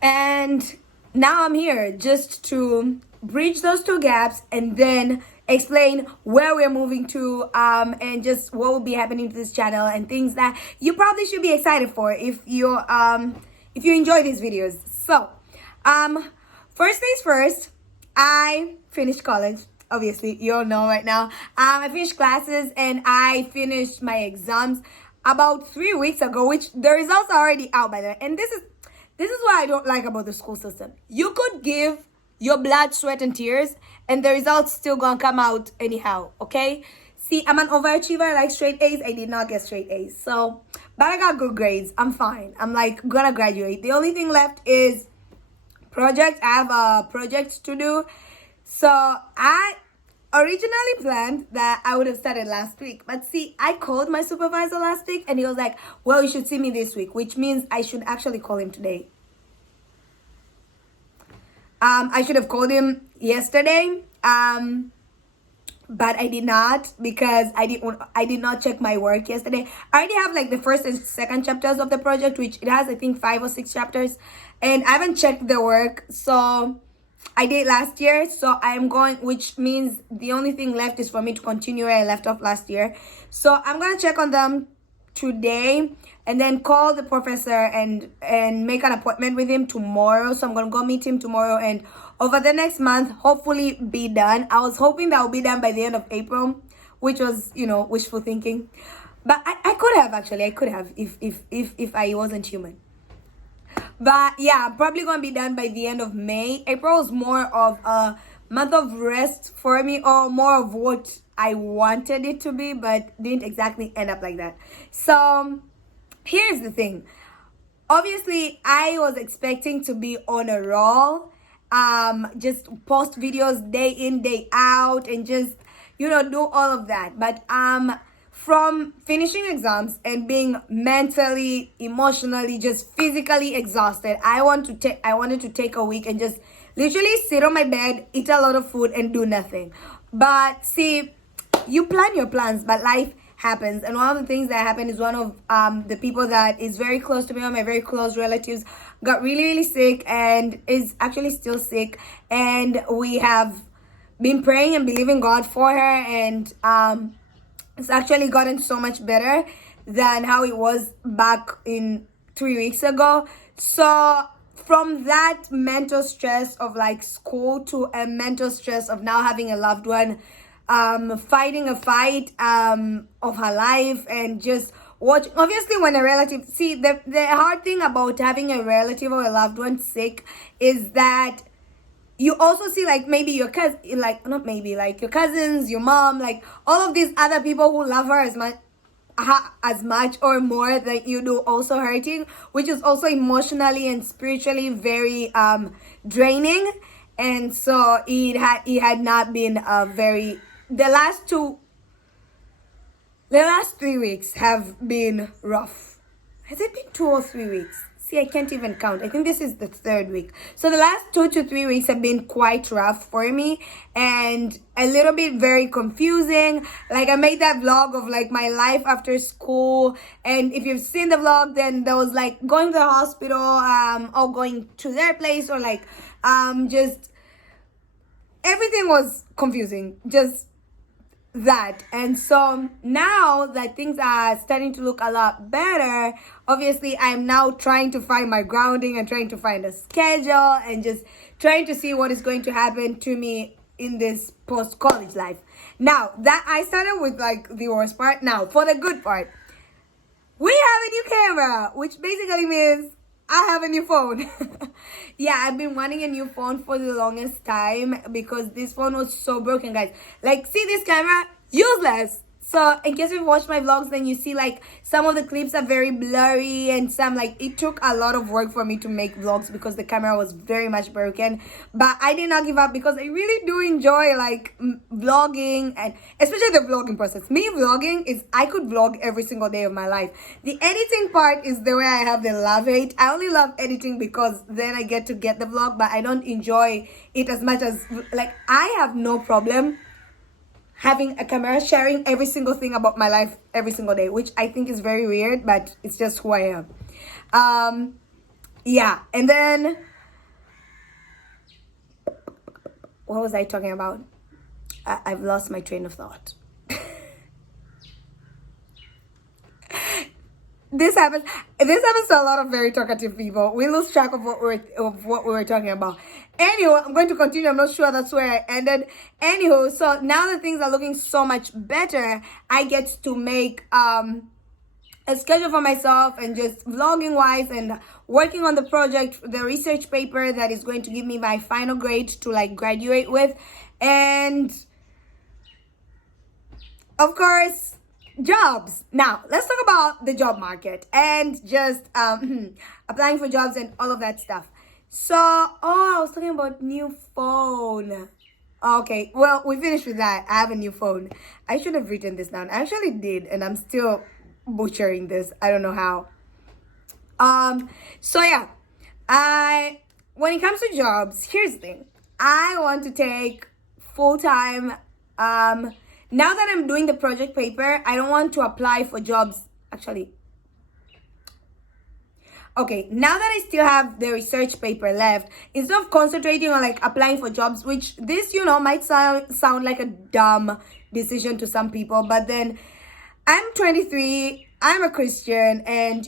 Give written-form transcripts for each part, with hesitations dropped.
And now I'm here just to bridge those two gaps and then explain where we're moving to, and just what will be happening to this channel and things that you probably should be excited for if you enjoy these videos. So first things first, I finished college. Obviously, you all know right now. I finished classes and I finished my exams about 3 weeks ago, which the results are already out by the way. And this is what I don't like about the school system. You could give your blood, sweat, and tears, and the results still gonna come out anyhow, okay? See, I'm an overachiever. I like straight A's. I did not get straight A's. So, but I got good grades. I'm fine. I'm like gonna graduate. The only thing left is project. I have a project to do. So I originally planned that I would have started last week. But see, I called my supervisor last week and he was like, well, you should see me this week, which means I should actually call him today. I should have called him yesterday. But I did not because I did not check my work yesterday. I already have like the first and second chapters of the project, which it has I think 5 or 6 chapters, and I haven't checked the work. So I did last year, so I'm going, which means the only thing left is for me to continue where I left off last year. So I'm gonna check on them today and then call the professor and make an appointment with him tomorrow. So I'm gonna go meet him tomorrow and over the next month hopefully be done. I was hoping that will be done by the end of April, which was, you know, wishful thinking, but I could have actually, I could have if I wasn't human. But yeah, I'm probably gonna be done by the end of May. April is more of a month of rest for me, or more of what I wanted it to be, but didn't exactly end up like that. So here's the thing. Obviously, I was expecting to be on a roll, just post videos day in, day out, and just, you know, do all of that. But from finishing exams and being mentally, emotionally, just physically exhausted, I wanted to take a week and just literally sit on my bed, eat a lot of food, and do nothing. But see, you plan your plans, but life happens. And one of the things that happened is one of the people that is very close to me, one of my very close relatives, got really, really sick and is actually still sick. And we have been praying and believing God for her, and it's actually gotten so much better than how it was back in 3 weeks ago. So from that mental stress of like school to a mental stress of now having a loved one fighting a fight of her life, and just watch. Obviously, when a relative, see, the hard thing about having a relative or a loved one sick is that you also see like maybe your cousin, like not maybe, like your cousins, your mom, like all of these other people who love her as much or more than you do also hurting, which is also emotionally and spiritually very draining. And so it had not been a very, the last 3 weeks have been rough. Has it been 2 or 3 weeks? See, I can't even count. I think this is the 3rd week. So the last 2 to 3 weeks have been quite rough for me and a little bit very confusing. Like I made that vlog of like my life after school, and if you've seen the vlog, then there was like going to the hospital, or going to their place, or like just everything was confusing. Just that. And so now that things are starting to look a lot better, obviously I'm now trying to find my grounding and trying to find a schedule and just trying to see what is going to happen to me in this post-college life. Now that I started with like the worst part, now for the good part, we have a new camera, which basically means I have a new phone. Yeah, I've been wanting a new phone for the longest time because this phone was so broken, guys. Like, see this camera? Useless. So in case you've watched my vlogs, then you see like some of the clips are very blurry, and some, like, it took a lot of work for me to make vlogs because the camera was very much broken. But I did not give up because I really do enjoy like vlogging, and especially the vlogging process. Me vlogging is, I could vlog every single day of my life. The editing part is the way I have the love-hate. I only love editing because then I get to get the vlog, but I don't enjoy it as much as, like, I have no problem having a camera sharing every single thing about my life every single day, which I think is very weird, but it's just who I am. Yeah, and then what was I talking about? I've lost my train of thought. This happens to a lot of very talkative people. We lose track of what we were talking about. Anyway, I'm going to continue. I'm not sure that's where I ended. Anywho, so now that things are looking so much better, I get to make a schedule for myself and just vlogging wise and working on the project, the research paper that is going to give me my final grade to like graduate with. And of course, jobs. Now let's talk about the job market and just applying for jobs and all of that stuff. So I was talking about new phone. Okay, well, we finished with that. I have a new phone. I should have written this down. I actually did, and I'm still butchering this. I don't know how. So yeah, when it comes to jobs, here's the thing. I want to take full-time. Now that I'm doing the project paper, I don't want to apply for jobs. Actually, okay, now that I still have the research paper left, instead of concentrating on like applying for jobs, which this, might sound like a dumb decision to some people, but then I'm 23, I'm a Christian, and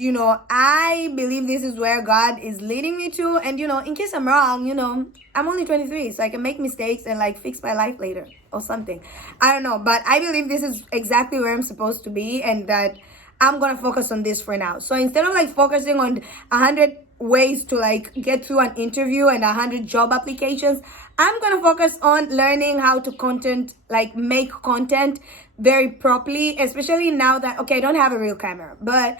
I believe this is where God is leading me to. And in case I'm wrong, I'm only 23, so I can make mistakes and like fix my life later or something. I don't know, but I believe this is exactly where I'm supposed to be, and that I'm gonna focus on this for now. So instead of like focusing on 100 ways to like get through an interview and 100 job applications, I'm gonna focus on learning how to make content very properly, especially now that, okay, I don't have a real camera, but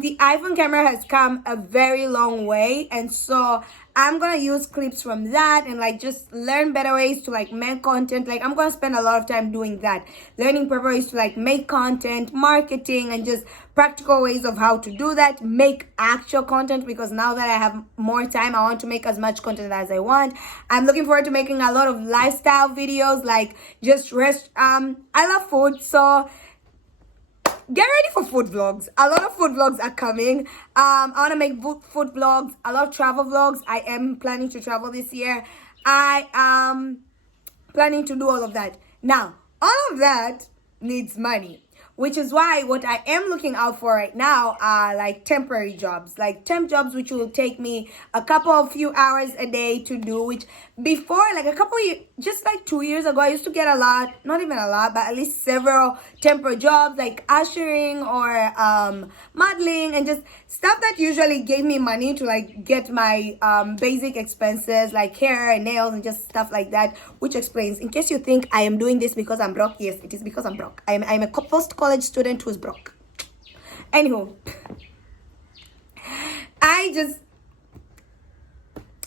the iPhone camera has come a very long way, and so I'm gonna use clips from that and like just learn better ways to like make content. Like I'm gonna spend a lot of time doing that, learning proper ways to like make content, marketing, and just practical ways of how to do that, make actual content, because now that I have more time, I want to make as much content as I want. I'm looking forward to making a lot of lifestyle videos, like just I love food, so get ready for food vlogs. A lot of food vlogs are coming. I want to make food vlogs, a lot of travel vlogs. I am planning to travel this year. I am planning to do all of that. Now, all of that needs money, which is why what I am looking out for right now are like temporary jobs, like temp jobs, which will take me a few hours a day to do, which before, like just like 2 years ago, I used to get a lot, not even a lot, but at least several temporary jobs like ushering or modeling, and just stuff that usually gave me money to like get my basic expenses like hair and nails and just stuff like that, which explains, in case you think I am doing this because I'm broke, yes, it is because I'm broke. I'm a post-college student who's broke. Anywho,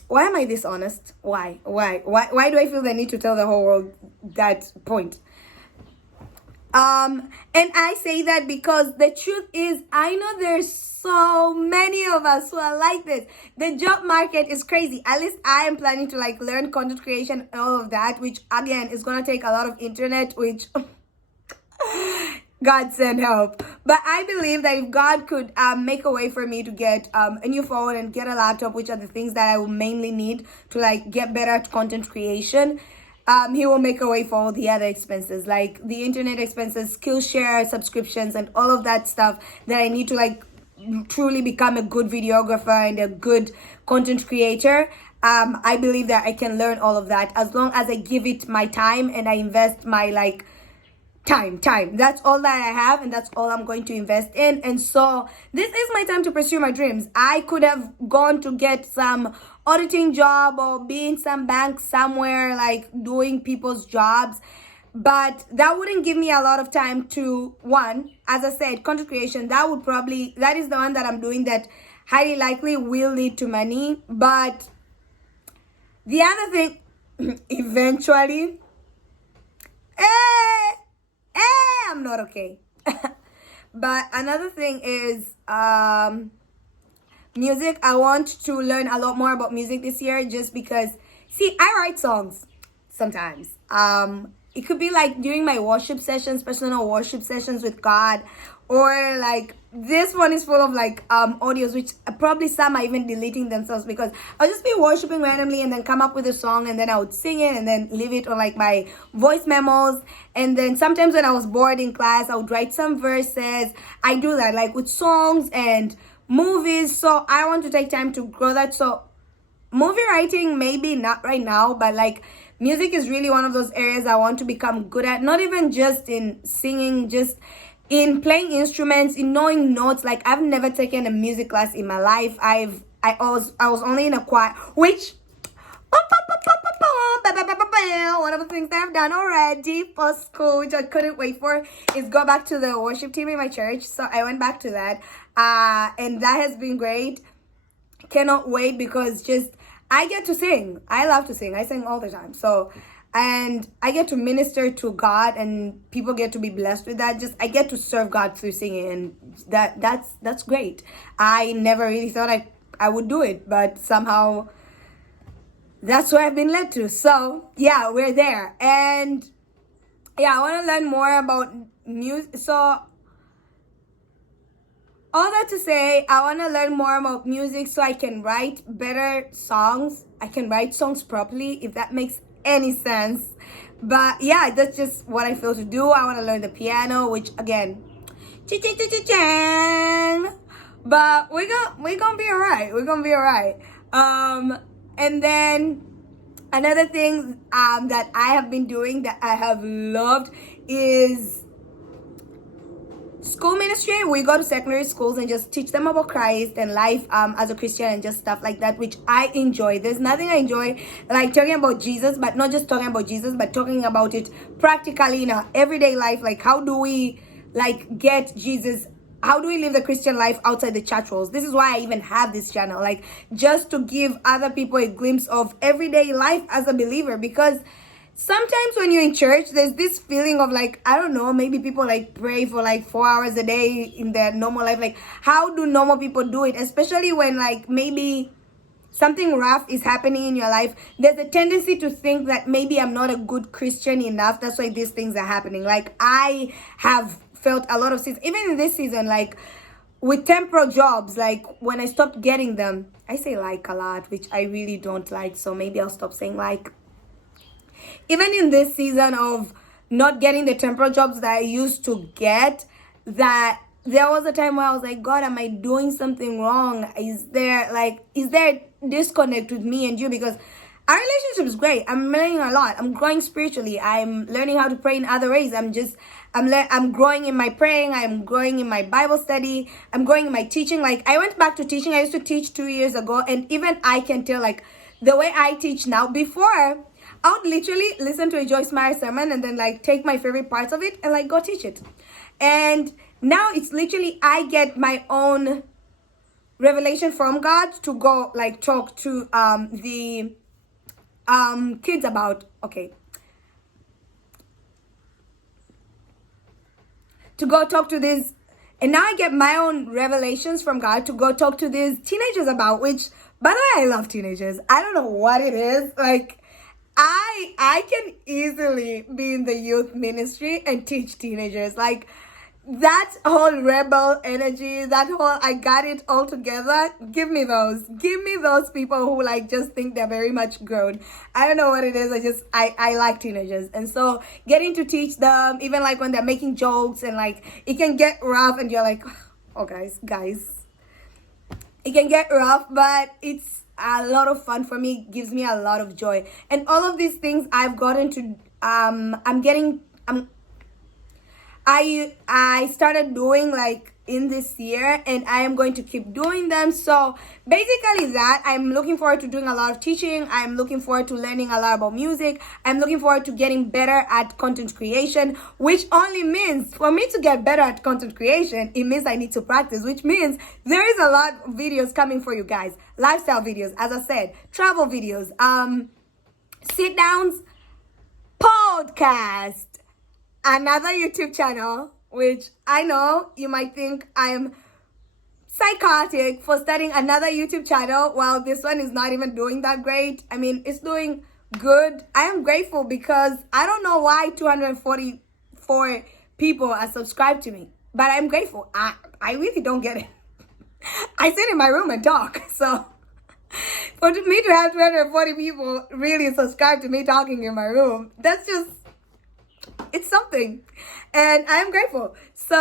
why am I this honest? Why do I feel the need to tell the whole world that point? And I say that because the truth is, I know there's so many of us who are like this. The job market is crazy. At least I am planning to like learn content creation and all of that, which again is gonna take a lot of internet, which God send help. But I believe that if God could make a way for me to get a new phone and get a laptop, which are the things that I will mainly need to like get better at content creation, he will make a way for all the other expenses, like the internet expenses, Skillshare subscriptions, and all of that stuff that I need to like truly become a good videographer and a good content creator. I believe that I can learn all of that as long as I give it my time and I invest my like time. That's all that I have, and that's all I'm going to invest in. And so this is my time to pursue my dreams. I could have gone to get some auditing job or be in some bank somewhere like doing people's jobs, but that wouldn't give me a lot of time to, one, as I said, content creation. That is the one that I'm doing that highly likely will lead to money. But the other thing, eventually, I'm not okay. But another thing is music. I want to learn a lot more about music this year, just because, see, I write songs sometimes. It could be like during my worship sessions, personal worship sessions with God, or like this one is full of like audios, which probably some are even deleting themselves, because I'll just be worshiping randomly and then come up with a song and then I would sing it and then leave it on like my voice memos. And then sometimes when I was bored in class, I would write some verses. I do that like with songs and movies. So I want to take time to grow that. So movie writing, maybe not right now, but like music is really one of those areas I want to become good at. Not even just in singing, just in playing instruments, in knowing notes. Like I've never taken a music class in my life. I was only in a choir, which one of the things that I've done already for school, which I couldn't wait for, is go back to the worship team in my church. So I went back to that, and that has been great. Cannot wait, because just I get to sing. I love to sing. I sing all the time. So, and I get to minister to God, and people get to be blessed with that. Just I get to serve God through singing, and that's great. I never really thought I would do it, but somehow that's where I've been led to. So yeah, we're there. And yeah, I want to learn more about music. So all that to say, I want to learn more about music so I can write better songs. I can write songs properly, if that makes any sense. But yeah, that's just what I feel to do. I want to learn the piano, which again, but we're gonna be alright. We're gonna be alright. And then another thing that I have been doing that I have loved is school ministry. We go to secondary schools and just teach them about Christ and life as a Christian and just stuff like that, which I enjoy. There's nothing I enjoy like talking about Jesus, but not just talking about Jesus, but talking about it practically in our everyday life. Like, how do we like get Jesus? How do we live the Christian life outside the church walls? This is why I even have this channel, like just to give other people a glimpse of everyday life as a believer. Because sometimes when you're in church, there's this feeling of like, I don't know, maybe people like pray for like 4 hours a day in their normal life. Like, how do normal people do it? Especially when like maybe something rough is happening in your life. There's a tendency to think that maybe I'm not a good Christian enough. That's why these things are happening. Like, I have felt a lot of seasons, even in this season, like with temporal jobs, like when I stopped getting them. I say like a lot, which I really don't like, so maybe I'll stop saying like. Even in this season of not getting the temporal jobs that I used to get, that there was a time where I was like, God, am I doing something wrong? Is there disconnect with me and you? Because our relationship is great. I'm learning a lot. I'm growing spiritually. I'm learning how to pray in other ways. I'm growing in my praying. I'm growing in my Bible study. I'm growing in my teaching. Like, I went back to teaching. I used to teach 2 years ago, and even I can tell like the way I teach now. Before, I would literally listen to a Joyce Meyer sermon and then like take my favorite parts of it and like go teach it. And now it's literally I get my own revelation from God to go like talk to the kids about, to go talk to these, and now I get my own revelations from God to go talk to these teenagers about, which, by the way, I love teenagers. I don't know what it is. Like, I can easily be in the youth ministry and teach teenagers. Like, that whole rebel energy, that whole I got it all together, give me those people who like just think they're very much grown. I don't know what it is. I like teenagers. And so getting to teach them, even like when they're making jokes and like it can get rough and you're like, oh guys, it can get rough, but it's a lot of fun for me, gives me a lot of joy. And all of these things I've gotten to I started doing like in this year, and I am going to keep doing them. So basically that, I'm looking forward to doing a lot of teaching. I'm looking forward to learning a lot about music. I'm looking forward to getting better at content creation, which only means for me to get better at content creation, it means I need to practice, which means there is a lot of videos coming for you guys. Lifestyle videos, as I said, travel videos, sit downs, podcast, another YouTube channel, which I know you might think I'm psychotic for starting another YouTube channel while this one is not even doing that great. I mean, it's doing good. I am grateful because I don't know why 244 people are subscribed to me, but I'm grateful. I really don't get it. I sit in my room and talk. So for me to have 240 people really subscribe to me talking in my room, that's just, it's something. And I'm grateful. So,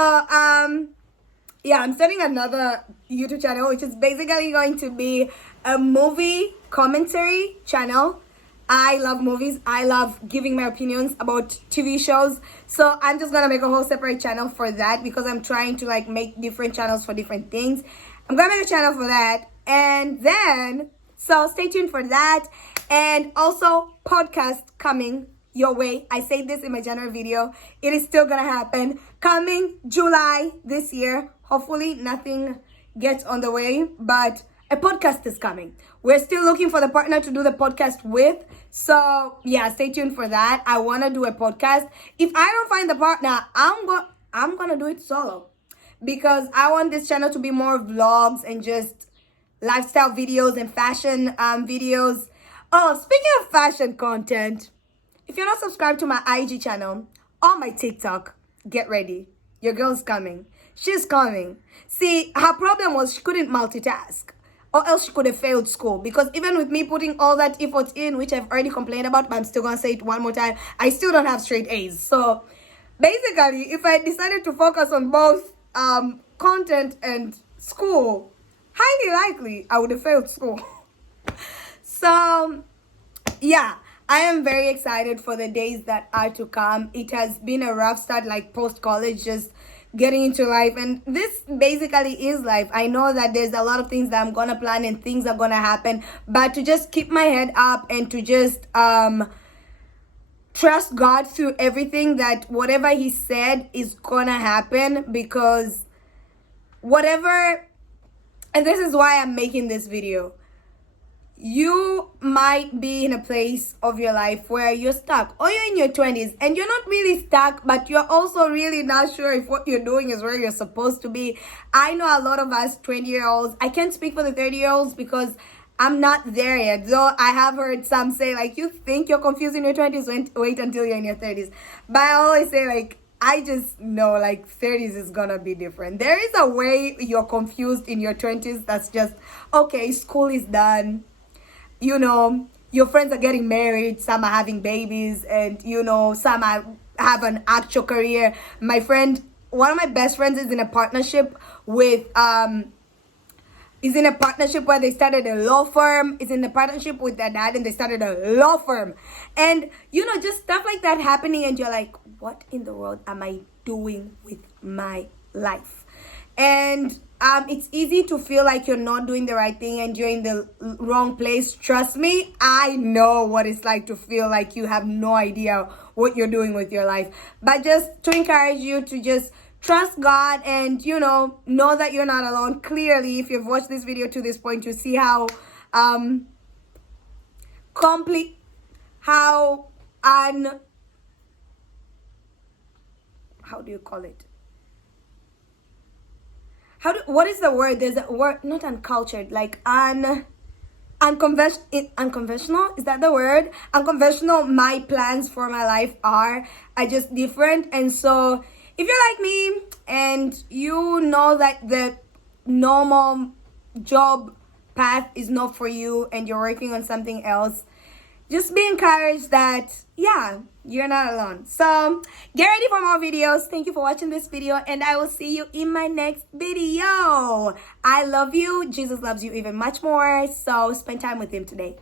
yeah, I'm starting another YouTube channel, which is basically going to be a movie commentary channel. I love movies. I love giving my opinions about TV shows. So I'm just going to make a whole separate channel for that because I'm trying to like make different channels for different things. I'm going to make a channel for that. And then, so stay tuned for that. And also podcast coming your way. I say this in my January video. It is still going to happen. Coming July this year. Hopefully nothing gets on the way, but a podcast is coming. We're still looking for the partner to do the podcast with. So yeah, stay tuned for that. I want to do a podcast. If I don't find the partner, I'm going to do it solo because I want this channel to be more vlogs and just lifestyle videos and fashion videos. Oh, speaking of fashion content, if you're not subscribed to my IG channel or my TikTok, get ready. Your girl's coming. She's coming. See, her problem was she couldn't multitask, or else she could have failed school. Because even with me putting all that effort in, which I've already complained about, but I'm still going to say it one more time, I still don't have straight A's. So basically, if I decided to focus on both content and school, highly likely I would have failed school. So yeah, I am very excited for the days that are to come. It has been a rough start, like post-college, just getting into life, and this basically is life. I know that there's a lot of things that I'm gonna plan and things are gonna happen, but to just keep my head up and to just trust God through everything, that whatever he said is gonna happen, because whatever, and this is why I'm making this video. You might be in a place of your life where you're stuck, or you're in your 20s and you're not really stuck, but you're also really not sure if what you're doing is where you're supposed to be. I know a lot of us 20-year-olds, I can't speak for the 30-year-olds because I'm not there yet, though I have heard some say like, you think you're confused in your 20s, wait until you're in your 30s. But I always say like, I just know like 30s is gonna be different. There is a way you're confused in your 20s that's just, okay, school is done. You know, your friends are getting married, some are having babies, and, you know, some have an actual career. My friend, one of my best friends is in a partnership with, is in a partnership where they started a law firm, is in a partnership with their dad and they started a law firm. And, you know, just stuff like that happening and you're like, what in the world am I doing with my life? And it's easy to feel like you're not doing the right thing and you're in the wrong place. Trust me, I know what it's like to feel like you have no idea what you're doing with your life. But just to encourage you to just trust God and, you know that you're not alone. Clearly, if you've watched this video to this point, you see how how do you call it? What is the word? There's a word, not uncultured, like unconventional, is that the word? Unconventional my plans for my life are just different. And so if you're like me and you know that the normal job path is not for you and you're working on something else, just be encouraged that, yeah, you're not alone. So get ready for more videos. Thank you for watching this video, and I will see you in my next video. I love you. Jesus loves you even much more. So spend time with him today.